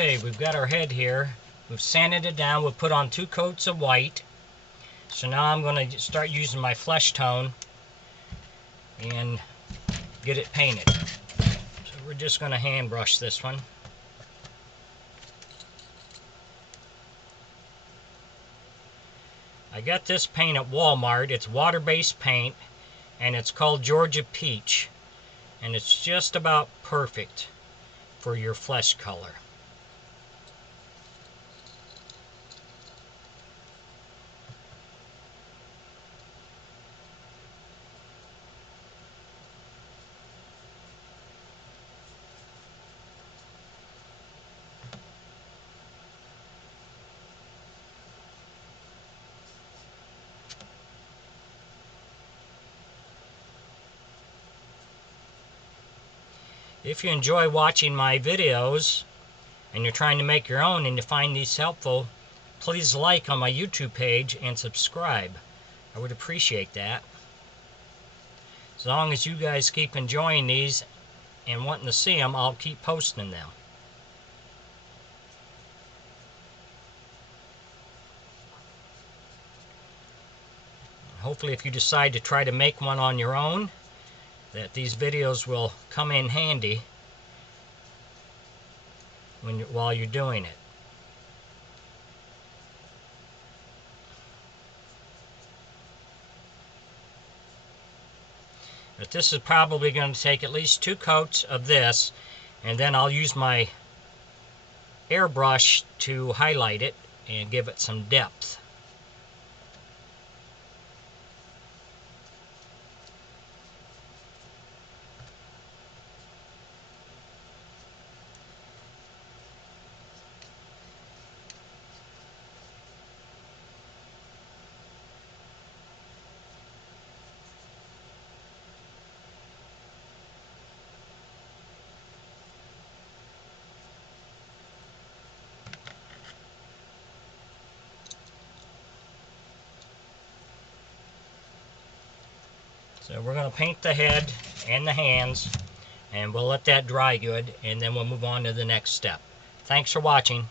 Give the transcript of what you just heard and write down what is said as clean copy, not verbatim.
Okay, we've got our head here. We've sanded it down. We've put on 2 coats of white. So now I'm going to start using my flesh tone and get it painted. So we're just going to hand brush this one. I got this paint at Walmart. It's water-based paint and it's called Georgia Peach, and it's just about perfect for your flesh color. If you enjoy watching my videos and you're trying to make your own and you find these helpful, please like on my YouTube page and subscribe. I would appreciate that. As long as you guys keep enjoying these and wanting to see them, I'll keep posting them. Hopefully if you decide to try to make one on your own, that these videos will come in handy while you're doing it. But this is probably going to take at least 2 coats of this, and then I'll use my airbrush to highlight it and give it some depth. So we're going to paint the head and the hands, and we'll let that dry good, and then we'll move on to the next step. Thanks for watching.